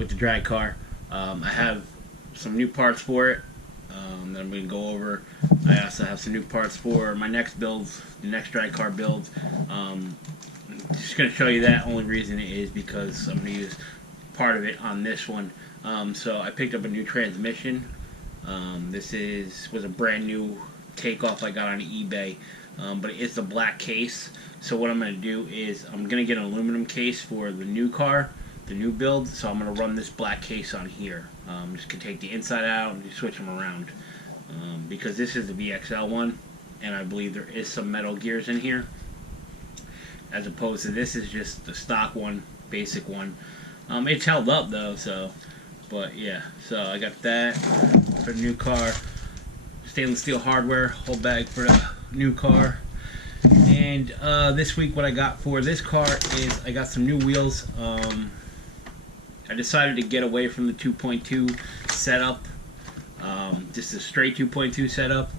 with the drag car. I have some new parts for it that I'm going to go over. I also have some new parts for my next builds, the next drag car builds. Just going to show you that. Only reason is because I'm going to use part of it on this one. So I picked up a new transmission. This was a brand new takeoff I got on eBay, but it's a black case. So what I'm going to do is I'm going to get an aluminum case for the new car, the new build. So I'm going to run this black case on here. Just can take the inside out and switch them around, because this is the VXL one, and I believe there is some metal gears in here, as opposed to this is just the stock one, basic one. It's held up though, so, but yeah, so I got that for the new car. Stainless steel hardware, whole bag for the new car. And this week what I got for this car is I got some new wheels. I decided to get away from the 2.2 setup. Just a straight 2.2 setup.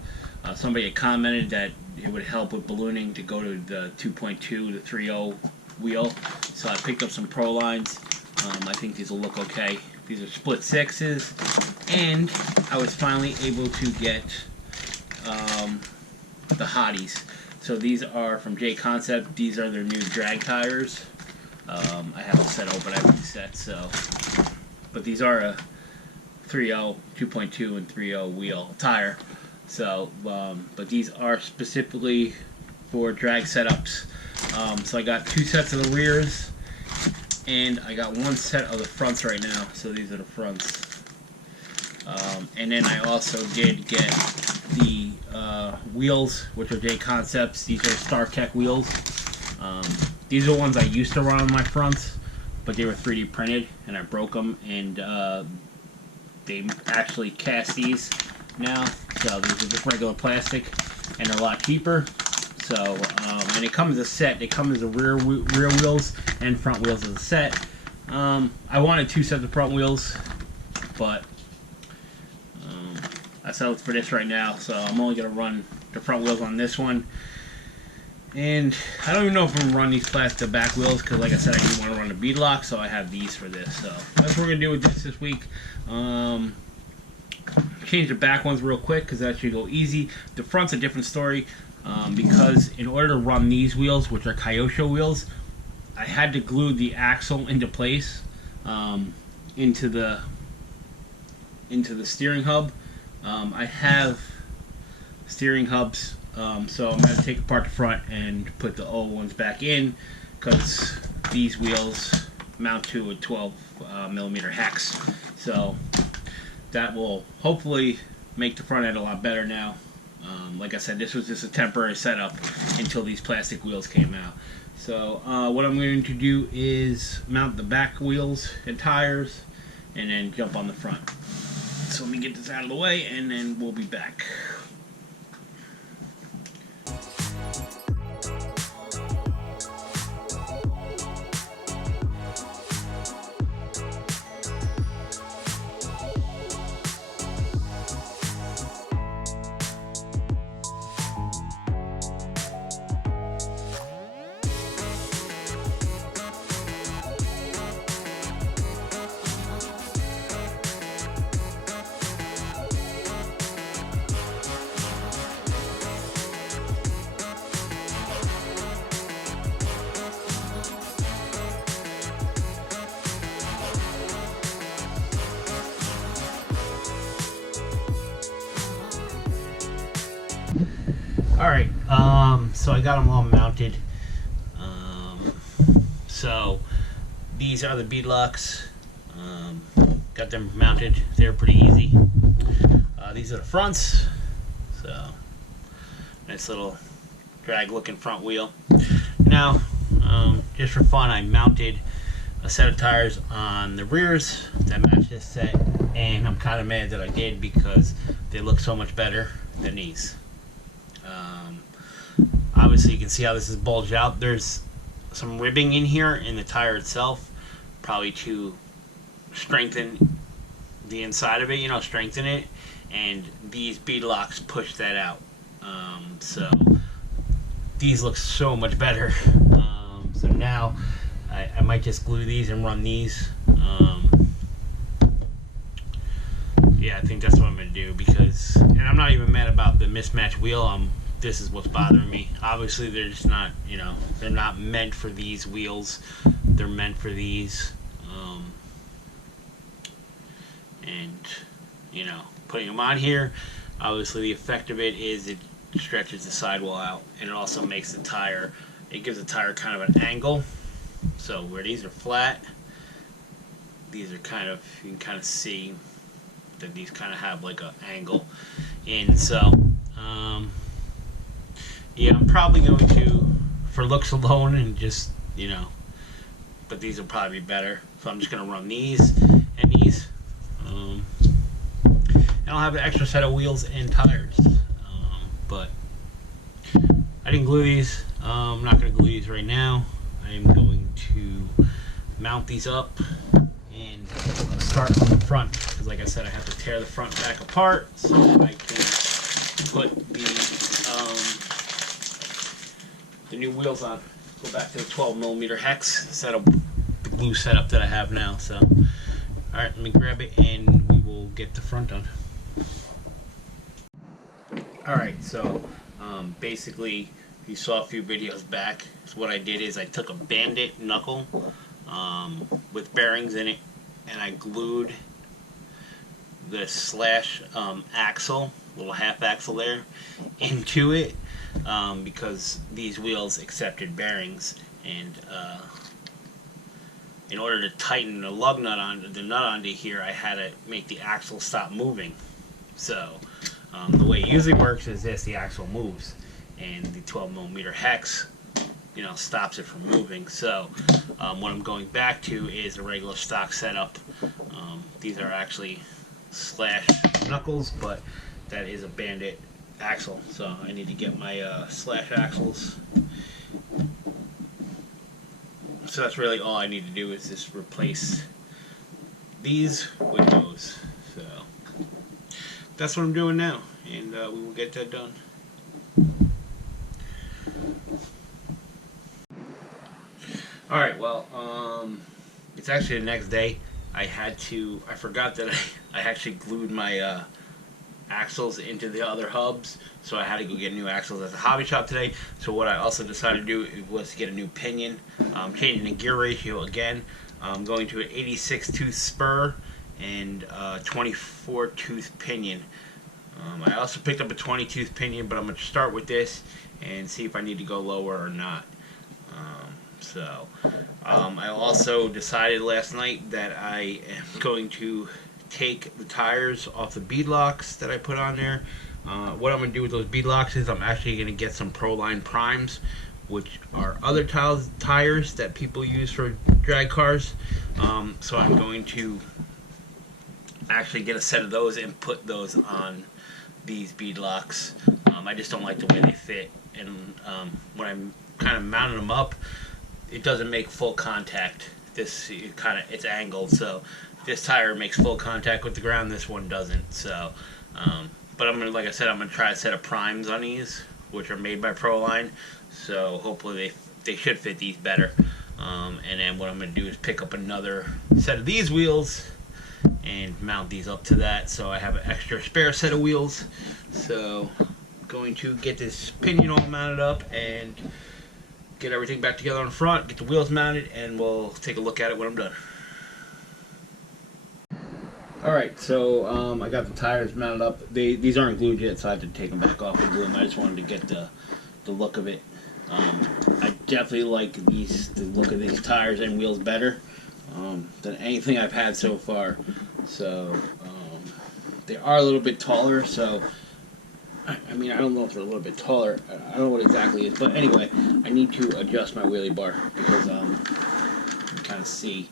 Somebody had commented that it would help with ballooning to go to the 2.2 to 3.0 wheel. So I picked up some Pro lines. I think these will look okay. These are split sixes, and I was finally able to get the hotties. So these are from J Concept. These are their new drag tires. I have them set open. I have these set. So, but these are a 3.0, 2.2, and 3.0 wheel tire. So, but these are specifically for drag setups. So I got 2 sets of the rears, and I got 1 set of the fronts right now. So these are the fronts. And then I also did get the wheels, which are J Concepts. These are StarTech wheels. These are ones I used to run on my fronts, but they were 3D printed, and I broke them, and they actually cast these now. So these are just regular plastic, and they're a lot cheaper. So, and it comes as a set. They come as the rear wheels and front wheels as a set. I wanted 2 sets of front wheels, but I settled for this right now. So I'm only going to run the front wheels on this one. And I don't even know if I'm going to run these plastic back wheels, because like I said, I do want to run the bead lock, so I have these for this. So that's what we're going to do with this week. Change the back ones real quick, because that should go easy. The front's a different story, because in order to run these wheels, which are Kyosho wheels, I had to glue the axle into place, into the steering hub. I have steering hubs, so I'm going to take apart the front and put the old ones back in, because these wheels mount to a 12 millimeter hex. So that will hopefully make the front end a lot better now. Like I said, this was just a temporary setup until these plastic wheels came out. So what I'm going to do is mount the back wheels and tires, and then jump on the front. So let me get this out of the way, and then we'll be back. Alright, so I got them all mounted. So these are the bead locks. Got them mounted. They're pretty easy. These are the fronts. So nice little drag looking front wheel. Now, just for fun, I mounted a set of tires on the rears that match this set, and I'm kind of mad that I did, because they look so much better than these. Obviously you can see how this is bulged out. There's some ribbing in here in the tire itself, probably to strengthen the inside of it, strengthen it, and these bead locks push that out. So these look so much better. So now I might just glue these and run these. yeah, I think that's what I'm gonna do, because, and I'm not even mad about the mismatched wheel. This is what's bothering me. Obviously, they're just not, you know, they're not meant for these wheels. They're meant for these, and you know, putting them on here, obviously the effect of it is it stretches the sidewall out, and it also makes the tire, it gives the tire kind of an angle. So where these are flat, these are kind of, you can kind of see that these kind of have like an angle in. So yeah, I'm probably going to, for looks alone, and just, you know, but these will probably be better. So I'm just going to run these and these. And I'll have an extra set of wheels and tires. But I didn't glue these. I'm not going to glue these right now. I'm going to mount these up and start on the front, because like I said, I have to tear the front back apart so I can put the new wheels on. Go back to the 12mm hex instead of the glue setup that I have now. So, alright, let me grab it and we will get the front on. Alright, so basically, if you saw a few videos back, so what I did is I took a Bandit knuckle with bearings in it, and I glued the slash axle, little half axle there, into it, because these wheels accepted bearings, and in order to tighten the lug nut onto here, I had to make the axle stop moving. So the way it usually works is this: the axle moves, and the 12mm hex, you know, stops it from moving. So what I'm going back to is a regular stock setup. These are actually slash knuckles, but that is a Bandit axle. So I need to get my slash axles. So that's really all I need to do, is just replace these with those. So that's what I'm doing now, and we will get that done. Alright, well, it's actually the next day. I forgot that I actually glued my axles into the other hubs, so I had to go get new axles at the hobby shop today. So what I also decided to do was to get a new pinion. Changing the gear ratio again. I'm going to an 86 tooth spur and 24 tooth pinion. I also picked up a 20 tooth pinion, but I'm going to start with this and see if I need to go lower or not. I also decided last night that I am going to take the tires off the bead locks that I put on there. What I'm going to do with those bead locks is I'm actually going to get some Proline primes, which are other tires that people use for drag cars. So I'm going to actually get a set of those and put those on these bead locks. I just don't like the way they fit, and when I'm kind of mounting them up, it doesn't make full contact. It's angled, so this tire makes full contact with the ground, this one doesn't. So but I'm gonna, like I said, I'm gonna try a set of primes on these, which are made by Proline, so hopefully they should fit these better. And then what I'm gonna do is pick up another set of these wheels and mount these up to that, so I have an extra spare set of wheels. So I'm going to get this pinion all mounted up and get everything back together on the front, get the wheels mounted, and we'll take a look at it when I'm done. Alright, so I got the tires mounted up. These aren't glued yet, so I have to take them back off and glue them. I just wanted to get the look of it. I definitely like the look of these tires and wheels better than anything I've had so far. So they are a little bit taller, so I mean, I don't know if they're a little bit taller. I don't know what exactly it is, but anyway, I need to adjust my wheelie bar, because you can kind of see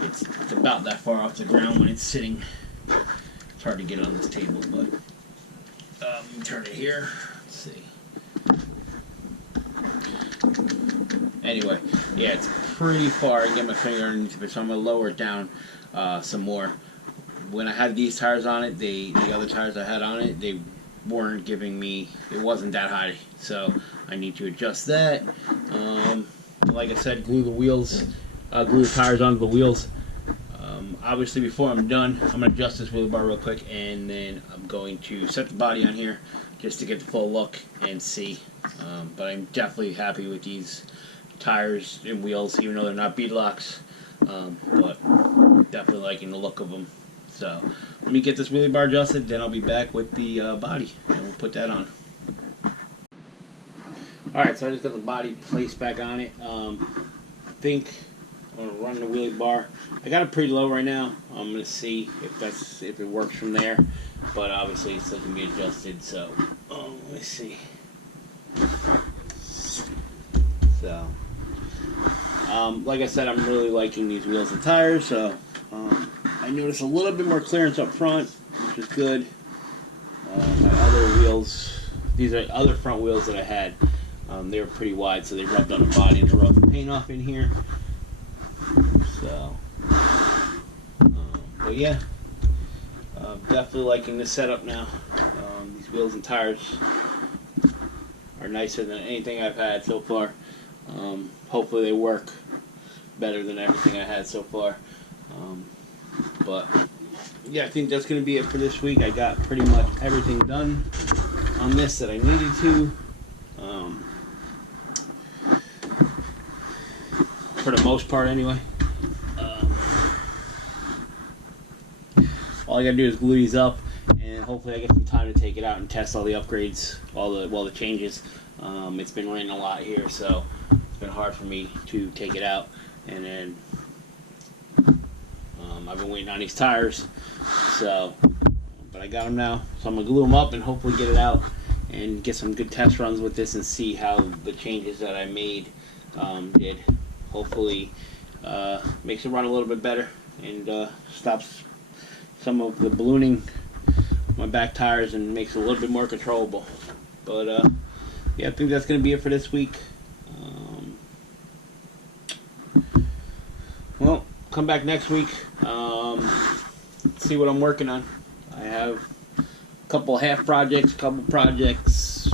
it's about that far off the ground when it's sitting. It's hard to get on this table, but let me turn it here. Let's see. Anyway, yeah, it's pretty far. I can get my finger underneath it, so I'm going to lower it down some more. When I had these tires on it, the other tires I had on it, they weren't giving me, it wasn't that high, so I need to adjust that. Like I said, glue the tires onto the wheels. obviously before I'm done, I'm going to adjust this wheelie bar real quick, and then I'm going to set the body on here just to get the full look and see. But I'm definitely happy with these tires and wheels, even though they're not bead locks. But definitely liking the look of them. So let me get this wheelie bar adjusted, then I'll be back with the body, and we'll put that on. Alright, so I just got the body placed back on it. I think I'm going to run the wheelie bar. I got it pretty low right now. I'm going to see if it works from there. But obviously it's still going to be adjusted, so let me see. So, like I said, I'm really liking these wheels and tires, so I noticed a little bit more clearance up front, which is good. My other wheels, these are other front wheels that I had, they were pretty wide, so they rubbed on the body and they rubbed the paint off in here. So, but yeah, definitely liking this setup now. These wheels and tires are nicer than anything I've had so far. Hopefully they work better than everything I had so far. But yeah, I think that's going to be it for this week. I got pretty much everything done on this that I needed to. For the most part anyway. All I gotta do is glue these up, and hopefully I get some time to take it out and test all the upgrades, all the changes. It's been raining a lot here, so it's been hard for me to take it out. And then I've been waiting on these tires, so but I got them now, so I'm gonna glue them up and hopefully get it out and get some good test runs with this and see how the changes that I made did. Hopefully makes it run a little bit better and stops some of the ballooning my back tires and makes it a little bit more controllable. But yeah, I think that's going to be it for this week. Well, come back next week, see what I'm working on. I have a couple half projects, a couple projects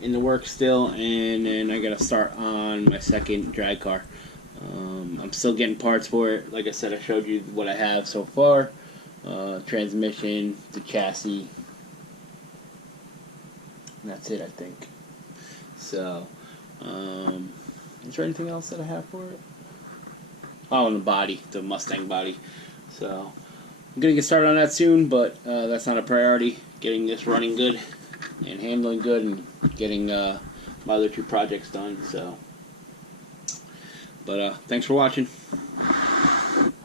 in the works still, and then I gotta start on my second drag car. I'm still getting parts for it. Like I said, I showed you what I have so far. Transmission, the chassis, and that's it, I think. So, is there anything else that I have for it? Oh, and the body, the Mustang body. So, I'm gonna get started on that soon, but that's not a priority. Getting this running good and handling good and getting my other two projects done. So, but thanks for watching.